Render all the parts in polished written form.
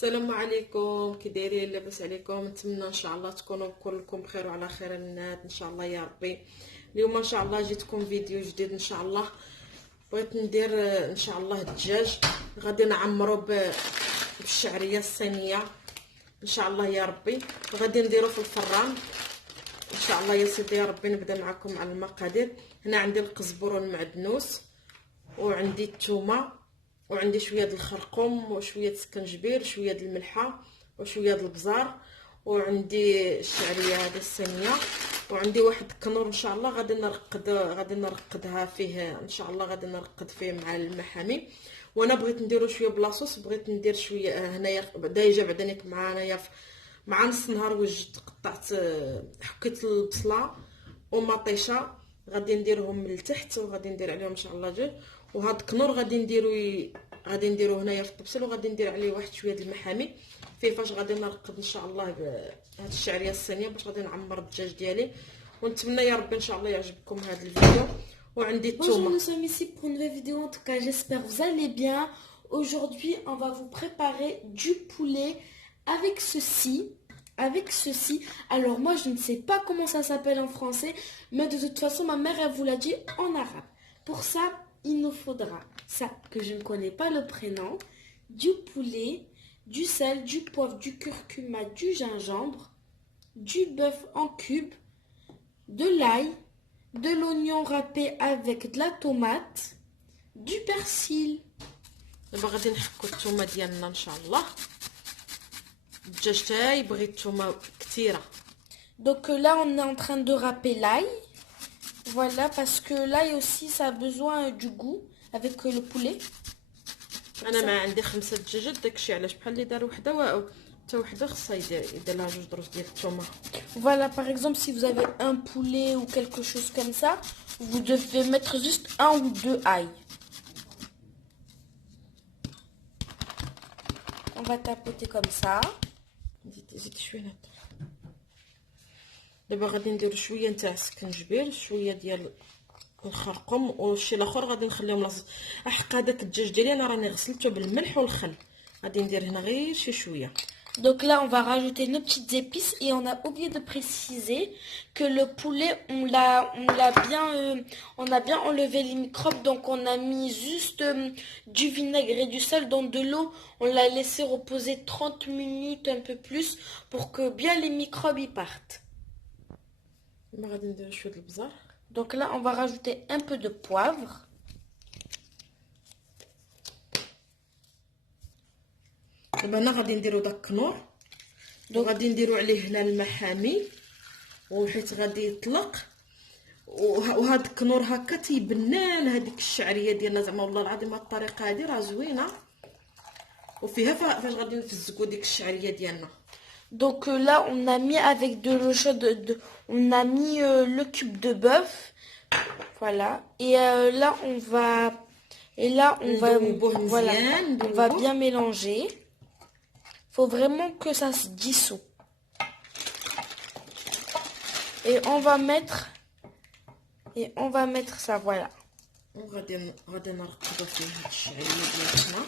السلام عليكم، كي دايرين؟ لاباس عليكم؟ نتمنى ان شاء الله تكونوا كلكم بخير وعلى خير النات ان شاء الله يا ربي. اليوم ان شاء الله جيتكم فيديو جديد ان شاء الله. بغيت ندير ان شاء الله الدجاج، غادي نعمرو بالشعريه الصينيه ان شاء الله يا ربي، غادي نديرو في الفران ان شاء الله يا سيدي يا ربي. نبدا معكم على المقادير. هنا عندي القزبر والمعدنوس، وعندي الثومه، وعندي شويه د الخرقوم، وشويه السكنجبير، شويه د الملحه، وشويه د البزار، وعندي الشعريه هذه الصينيه، وعندي واحد الكنور ان شاء الله غادي نرقدها فيه ان شاء الله، غادي نرقد فيه مع المحامي. وانا بغيت نديرو شويه بلاصوص، بغيت ندير شويه هنايا دايجه بعدنيك معايا مع نص نهار وجدت قطعت حكيت البصله ومطيشه، غادي نديرهم من التحت وغادي ندير عليهم ان شاء الله جوج. وهذا الكنور غادي نديرو هنايا في الطبسيل، وغادي ندير عليه واحد شويه د المحامي فيه فاش غادي نرقد ان شاء الله بهاد الشعريه الصينيه باش غادي نعمر الدجاج ديالي. ونتمنى يا ربي ان شاء الله يعجبكم هذا الفيديو. وعندي الثومه. Bonjour, nous sommes ici pour une nouvelle vidéo. En tout cas, j'espère que vous allez bien. Aujourd'hui, on va vous préparer du poulet avec ceci. Alors moi, je ne sais pas comment ça s'appelle en français, mais de toute façon, ma mère, elle vous l'a dit en arabe. Pour ça, il nous faudra ça, que je ne connais pas le prénom, du poulet, du sel, du poivre, du curcuma, du gingembre, du bœuf en cubes, de l'ail, de l'oignon râpé avec de la tomate, du persil. دابا غادي نحكو الثومه ديالنا ان شاء الله. الدجاج تاعي بغيت الثومه كثيره. Donc là, on est en train de râper l'ail. Voilà, parce que l'ail aussi, ça a besoin du goût avec le poulet. انا ما عندي 5 دجاجات، داكشي علاش بحال اللي دار وحده حتى وحده خصها يدير لها 2 دروج ديال الثومه. Voilà, par exemple, si vous avez un poulet ou quelque chose comme ça, vous devez mettre juste 1 ou 2 ail. On va tapoter comme ça. زيد شويه. دابا غادي ندير شويه نتاع السكنجبير، شويه ديال الخرقوم، والشي الاخر غادي نخليهم لاصق. احق هذاك الدجاج ديالي انا راني غسلته بالملح والخل، غادي ندير هنا غير شي شويه. Donc là, on va rajouter nos petites épices et on a oublié de préciser que le poulet, on a bien enlevé les microbes. Donc on a mis juste du vinaigre et du sel dans de l'eau. On l'a laissé reposer 30 minutes, un peu plus, pour que bien les microbes y partent. غادي ندير شويه البزار. Donc là, on va rajouter un peu de poivre. دابا هنا غادي نديرو داك الكنور، وغادي نديرو عليه هنا المحامي، وحيت غادي يطلق. وهاد الكنور هكا تيبنان هذيك الشعريه ديالنا، زعما والله العظيم هاد الطريقه هادي راه زوينه، وفيها فاش غادي نفزقوا ديك الشعريه ديالنا. Donc là, on a mis avec de l'eau chaude, on a mis le cube de bœuf, voilà. Et là, on va bien mélanger. Faut vraiment que ça se dissout. Et on va mettre ça, voilà. غادي نرقدو فيه هاد الشعريه ديالنا.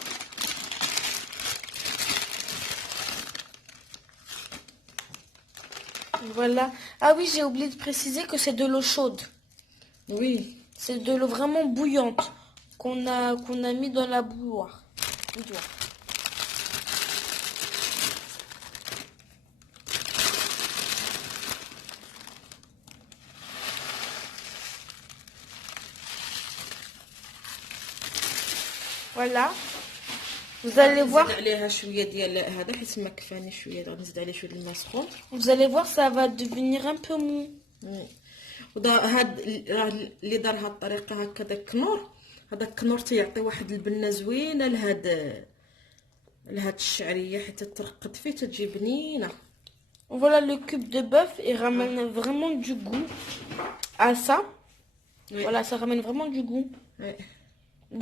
Voilà. Ah oui, j'ai oublié de préciser que c'est de l'eau chaude. Oui. C'est de l'eau vraiment bouillante qu'on a mis dans la bouilloire. Voilà. Vous allez voir. Vous allez voir, ça va devenir un peu mou. هاد اللي دار هاد الطريقه هكا هذاك الكنور تيعطي واحد البنه زوينه لهاد الشعريه، حتى ترقد فيه تجي بنينه. Voilà le cube de bœuf, il ramène vraiment du goût à ça. Oui. Voilà, ça ramène vraiment du goût. Oui.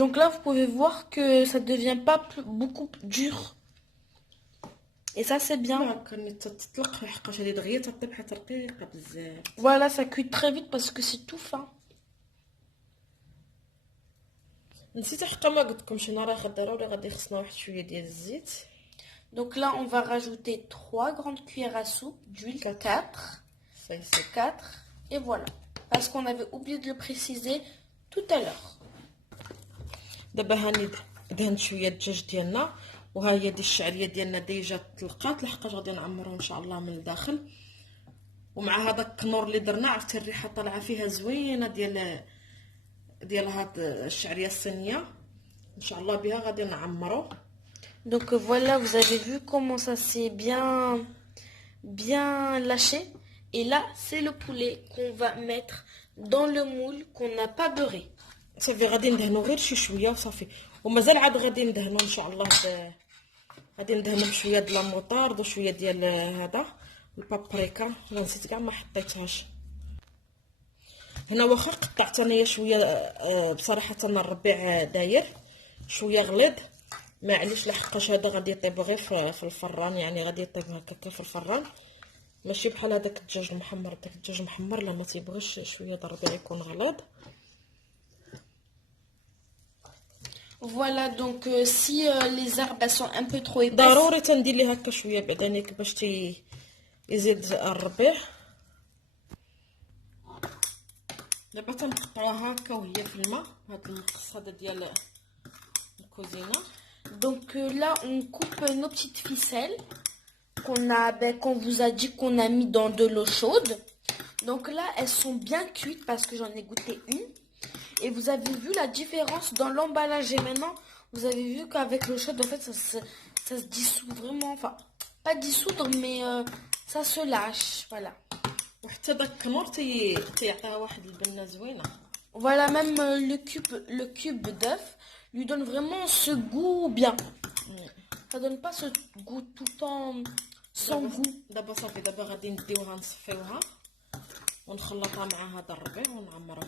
Donc là, vous pouvez voir que ça ne devient pas beaucoup dur. Et ça, c'est bien. Voilà, ça cuit très vite parce que c'est tout fin. نسيت حقا ما قلت لكمش انا راه غديروا لي غادي خصنا واحد شويه ديال الزيت. Donc là, on va rajouter 3 grandes cuillères à soupe d'huile, 4. صي صي 4. Et voilà. Parce qu'on avait oublié de le préciser tout à l'heure. دابا هاني دهنت شويه الدجاج ديالنا، وها هي دي الشعريه ديالنا ديجا تلقات، لحقاش غادي نعمروه ان شاء الله من الداخل. ومع هذاك النور اللي درنا عرفتي الريحه طالعه فيها زوينه ديال هاد الشعريه الصينيه، ان شاء الله بها غادي نعمرو. Donc voilà, vous avez vu comment ça s'est bien lâché. Et là, c'est le poulet qu'on va mettre dans le moule qu'on n'a pas beurré. صافي غادي ندهنو غير شي شويه وصافي، ومازال عاد غادي ندهنو ان شاء الله غادي ندهنو بشويه د الموطارد وشويه ديال هذا البابريكا. لا نسيت كاع ما حطيتهاش هنا، واخا قطعت انايا شويه بصراحه الربيع داير شويه غليظ، معليش لحقاش هذا غادي يطيب غير في الفران، يعني غادي يطيب هكاك في الفران، ماشي بحال هذاك الدجاج المحمر. داك الدجاج المحمر لا ما تيبغيش شويه د الربيع يكون غليظ. Voilà, donc si les herbes elles sont un peu trop épaisses, ضروري تندير ليه هكا شويه بعدانيك باش يزيد الربيع. دابا تنقطعوها هكا وهي في الماء، هاد المقص هذا ديال الكوزينه. donc là on coupe nos petites ficelles qu'on vous a dit qu'on a mis dans de l'eau chaude. Donc là elles sont bien cuites parce que j'en ai goûté une. Et vous avez vu la différence dans l'emballage. Et maintenant, vous avez vu qu'avec l'eau chaude, en fait, ça se dissout vraiment. Enfin, pas dissoudre, mais ça se lâche. Voilà. وحتى داك النور تيعطيها واحد البنه زوينه. Voilà, même le cube d'œuf lui donne vraiment ce goût bien. Ça donne pas ce goût tout le temps sans goût. دابا صافي، دابا غادي نديوها نصفيوها ونخلطها مع هذا الربيع ونعمرو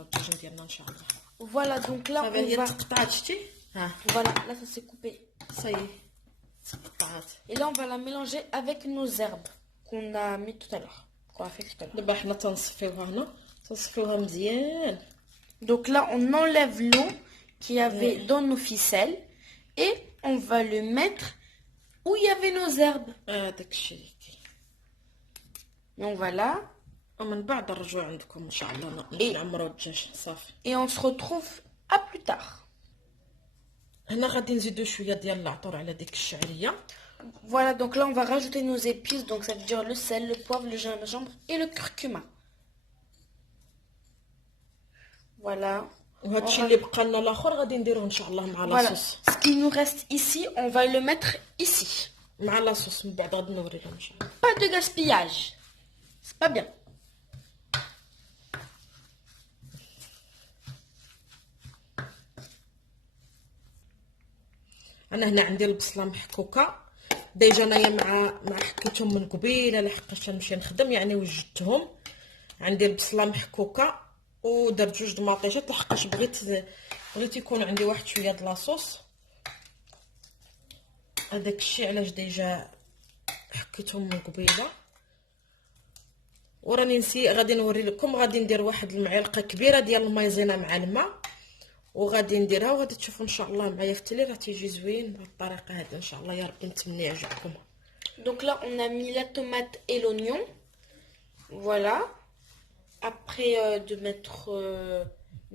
الدجاج ديالنا ان شاء الله. Voilà, donc là on va. تقطعات شتي ها. Voilà, là ça s'est coupé. صاي تقطعات. Et là on va la mélanger avec nos herbes qu'on a mis tout à l'heure. Qu'on a fait tout à l'heure. دابا حنا تنصفيوها هنا، تنصفيوها مزيان. Donc là on enlève l'eau qu'il y avait dans nos ficelles et on va le mettre où il y avait nos herbes. داك الشيء. Donc voilà. ومن بعد نرجعوا عندكم ان شاء الله نعمروا الدجاج صافي. Et on se retrouve à plus tard. هنا غادي نزيدو شويه ديال العطور على ديك الشعريه. Voilà, donc là on va rajouter nos épices, donc ça veut dire le sel, le poivre, le gingembre et le curcuma. Voilà. وهذا الشيء اللي بقى لنا الاخر غادي نديروه ان شاء الله مع Voilà. لاصوص. Ce qui nous reste ici, on va le mettre ici. مع لاصوص من بعد غادي نوريكم ان شاء الله. Pas de gaspillage. C'est pas bien. انا هنا عندي البصله محكوكه ديجا، انايا مع حكيتهم من قبيله لحقاش نمشي نخدم، يعني وجدتهم. عندي البصله محكوكه ودرت جوج طماطيشات لحقاش بغيت يكون عندي واحد شويه د لاصوص. هذاك الشيء علاش ديجا حكيتهم من قبيله. وراني غادي نوري لكم، غادي ندير واحد المعلقه كبيره ديال المايزينا مع الماء وغادي نديرها وغادي تشوفوا ان شاء الله معايا في التلي راه تيجي زوين بهذه الطريقه هذه ان شاء الله. يا ربي نتمنى يعجبكم. Donc là on a mis la tomate et l'oignon. Voilà. Après de mettre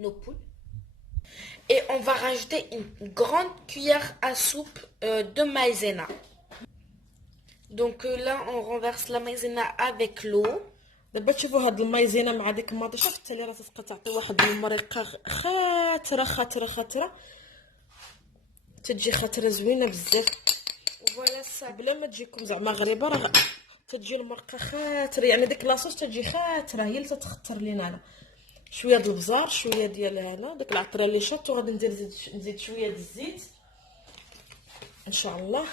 nos poules. Et on va rajouter une grande cuillère à soupe de maïzena. Donc là on renverse la maïzena avec l'eau. دابا تشوفوا هاد المايزينا مع ديك المطيشه في التالي راه تبقى تعطي واحد المريقه خاطره تجي خاطره زوينه بزاف. فوالا سا بلا ما تجيكم زعما غريبه، راه تجي المرقه خاطره، يعني ديك لاصوص تجي خاطره هي اللي تتخطر لينا. انا شويه د البزار شويه ديال هنا داك العطره اللي شات، وغادي نزيد شويه د الزيت ان شاء الله،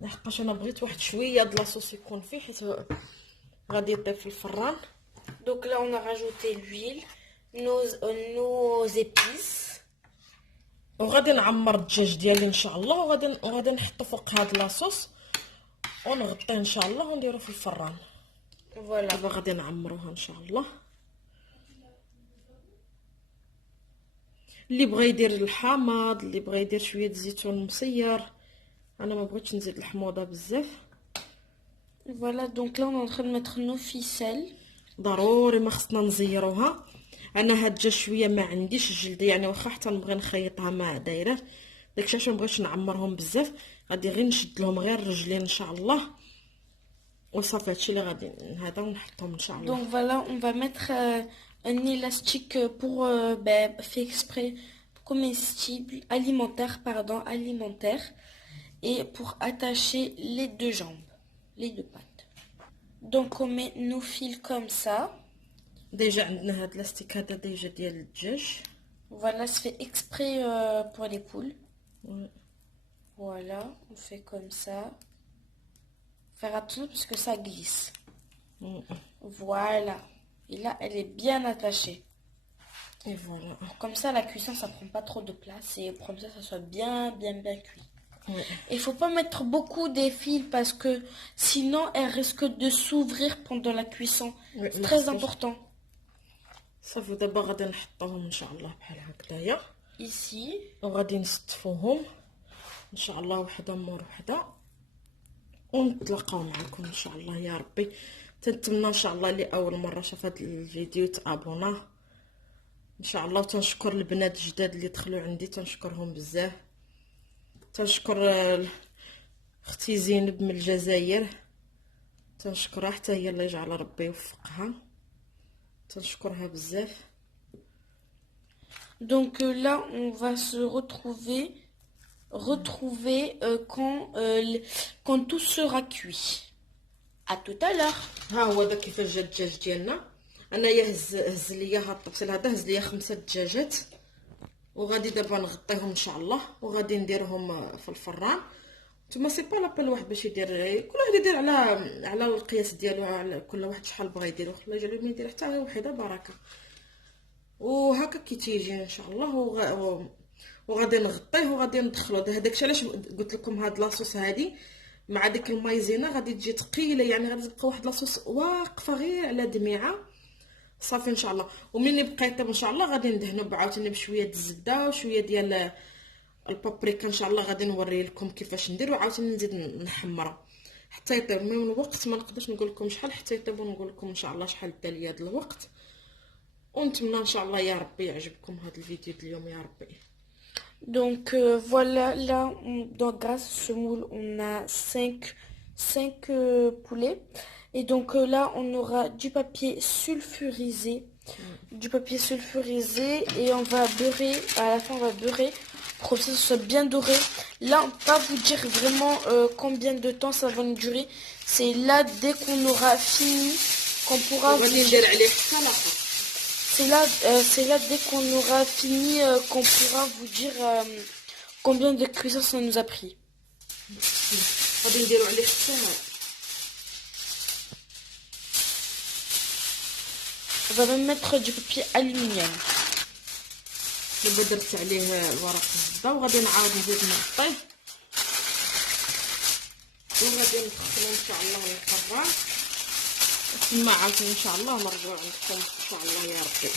لحقاش انا بغيت واحد شويه د لاصوص يكون فيه حيت غادي يطيب في الفران. Donc là on a rajouté l'huile, nos épices. وغادي نعمر الدجاج ديالي ان شاء الله، وغادي نحطو فوق هاد لاصوص ونغطيه ان شاء الله ونديرو في الفران. فوالا دابا غادي نعمروها ان شاء الله. اللي بغى يدير الحامض، اللي بغى يدير شويه الزيتون مصير، انا ما بغيتش نزيد الحموضه بزاف. Voilà, donc là on est en train de mettre nos ficelles. ضروري ما خصنا نزيروها. انا هاد جا شويه ما عنديش الجلد، يعني واخا حتى نبغي نخيطها ما دايره، داكشي علاش ما بغيتش نعمرهم بزاف. غادي غير نشد لهم غير الرجلين ان شاء الله وصافي. هادشي اللي غادي هذا ونحطهم ان شاء الله. Donc voilà, on va mettre un élastique pour fait exprès comestible, alimentaire, pardon, alimentaire, et pour attacher les deux jambes, les deux pattes. Donc on met nos fils comme ça. ديجا عندنا هاد لاستيك هذا ديجا ديال الدجاج. Voilà, c'est fait exprès pour les poules. Voilà, on fait comme ça. Faire attention parce que ça glisse. Voilà. Et là, elle est bien attachée. Et voilà. Comme ça, la cuisson, ça prend pas trop de place. Et comme ça soit bien cuit. Il faut pas mettre beaucoup des fils parce que sinon, elle risque de s'ouvrir pendant la cuisson. C'est très important. صافي دابا غادي نحطوهم ان شاء الله بحال هكذايا Ici. وغادي نستفوهم ان شاء الله وحده مور وحده ونتلاقاو معكم ان شاء الله يا ربي. تنتمنى ان شاء الله اللي اول مره شاف هذا الفيديو تابونا ان شاء الله. وتنشكر البنات الجداد اللي دخلوا عندي، تنشكرهم بزاف. تنشكر اختي زينب من الجزائر، تنشكرها حتى هي الله يجعل ربي يوفقها، تنشكرها بزاف. Donc là, on va se retrouver quand tout sera cuit. À tout à l'heure. ها هو دا كيفاش جا الدجاج ديالنا. انايا هز ليا هاد الطبسيل هذا، هز ليا 5 دجاجات وغادي دابا نغطيهم ان شاء الله وغادي نديرهم في الفران. نتوما سي با لابيل واحد باش يدير، كل واحد يدير على القياس ديالو، على كل واحد شحال بغى يدير. وخلا جالو ما يدير حتى غير وحده بركه. وهكا كي تيجي ان شاء الله وغادي نغطيه وغادي ندخلو. داكشي علاش قلت لكم هاد لاصوص هادي مع ديك المايزينا غادي تجي ثقيله، يعني غادي تبقى واحد لاصوص واقفه غير على دميعه صافي ان شاء الله. ومن يبقى يطيب ان شاء الله غادي ندهنو بعاوتاني بشويه الزبده وشويه ديال البابريكا ان شاء الله. غادي نوري لكم كيفاش ندير وعاوتاني نزيد نحمرها حتى يطيب. من الوقت ما نقدرش نقول لكم شحال حتى يطيب، ونقول لكم ان شاء الله شحال دا ليا هذا الوقت. ونتمنى ان شاء الله يا ربي يعجبكم هذا الفيديو اليوم يا ربي. Donc voilà, là, donc grâce à ce moule, on a 5 poulets. Et donc là, on aura du papier sulfurisé. Et on va beurrer, à la fin on va beurrer pour que ça soit bien doré. Là, on ne peut pas vous dire vraiment combien de temps ça va nous durer. C'est là, dès qu'on aura fini, qu'on pourra vous dire... C'est là dès qu'on aura fini qu'on pourra vous dire combien de cuisson ça nous a pris. On va même mettre du papier aluminium. دابا درت عليه الورق الزبده وغادي نعاود نزيد نغطيه وغادي ندخلو ان شاء الله للفران. تما عاوتاني ان شاء الله نرجعو عندكم ان شاء الله يا ربي.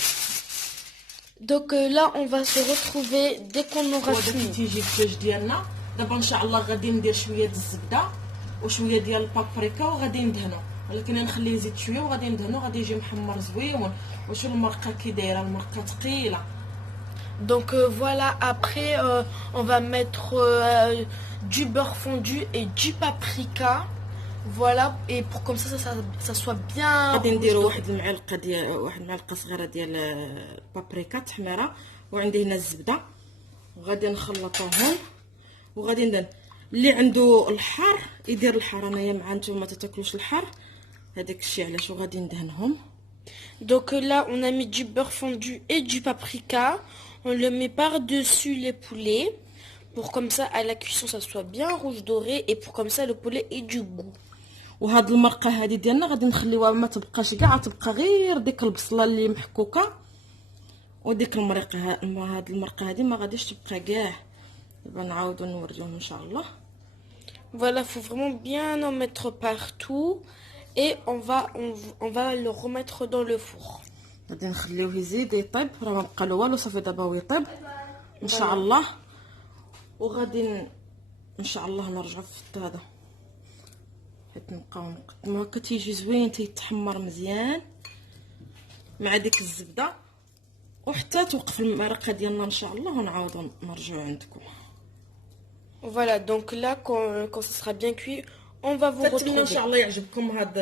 Donc là on va se retrouver dès qu'on aura fini. تيجي الدجاج ديالنا دابا ان شاء الله غادي ندير شويه الزبده وشويه ديال البابريكا وغادي ندهنو، ولكن نخليه يزيد شويه وغادي ندهنو غادي يجي محمر زويون. وشو المرقه كي دايره، المرقه ثقيله. Donc voilà, après on va mettre du beurre fondu et du paprika. Voilà, et pour comme ça soit bien. غادي نديرو واحد المعلقه صغيره ديال البابريكا تحميره، وعندي هنا الزبده وغادي نخلطوهم وغادي ندهن. اللي عنده الحار يدير الحار، انايا مع نتوما تاكلوش الحار هذاك الشيء علاش وغادي ندهنهم. Donc là on a mis du beurre fondu et du paprika. On le met par-dessus les poulets pour comme ça à la cuisson ça soit bien rouge doré et pour comme ça le poulet ait du goût. وهاد المرقه هذه ديالنا غادي نخليوها ما تبقاش كاع، تبقى غير ديك البصله اللي محكوكه وديك المرقه. هاد المرقه هذه ما غاديش تبقى كاع. دابا نعاودو نوريهم ان شاء الله. Voilà, faut vraiment bien en mettre partout et on va le remettre dans le four. غادي نخليوه يزيد يطيب، راه ما بقى له والو صافي دابا هو يطيب ان شاء الله. وغادي ان شاء الله نرجع في هذا حيت نبقاو نقدمو هكا تيجي زوين تيتحمر مزيان مع ديك الزبده وحتى توقف المرقه ديالنا ان شاء الله ونعاودو نرجعو عندكم. Voilà, donc là, quand ce sera bien cuit, on va vous نتمنى ان retrouver. شاء الله يعجبكم هذا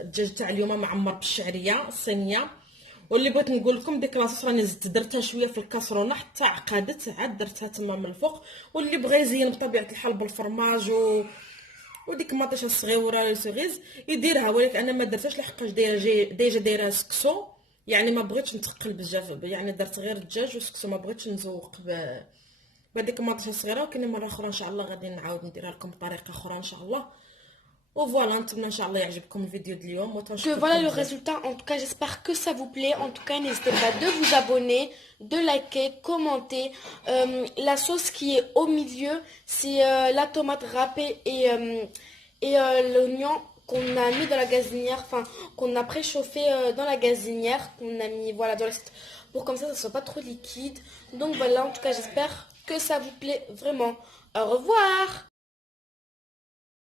الدجاج تاع اليوم معمر بالشعريه الصينيه. واللي بغيت نقول لكم ديك لاصوص راني زدت درتها شويه في الكاسرونه حتى عقدت عاد درتها تما من الفوق. واللي بغى يزين بطبيعه الحال بالفرماج وديك المطيشه الصغيره لي سوغيز يديرها، ولكن انا ما درتهاش لحقاش ديجا دايره سكسو، يعني ما بغيتش نتقل بزاف، يعني درت غير الدجاج وسكسو، ما بغيتش نزوق بهذيك المطيشه الصغيره. ولكن مره اخرى ان شاء الله غادي نعاود نديرها لكم بطريقه اخرى ان شاء الله. وفوالا نتمنى ان شاء الله يعجبكم الفيديو ديال اليوم Que voilà le résultat. En tout cas, j'espère que ça vous plaît. En tout cas, n'hésitez pas de vous abonner, de liker, commenter. La sauce qui est au milieu, c'est la tomate râpée et l'oignon qu'on a mis dans la gazinière, enfin qu'on a préchauffé dans la gazinière, qu'on a mis voilà dans l'assiette pour comme ça soit pas trop liquide. Donc voilà, en tout cas, j'espère que ça vous plaît vraiment. Au revoir.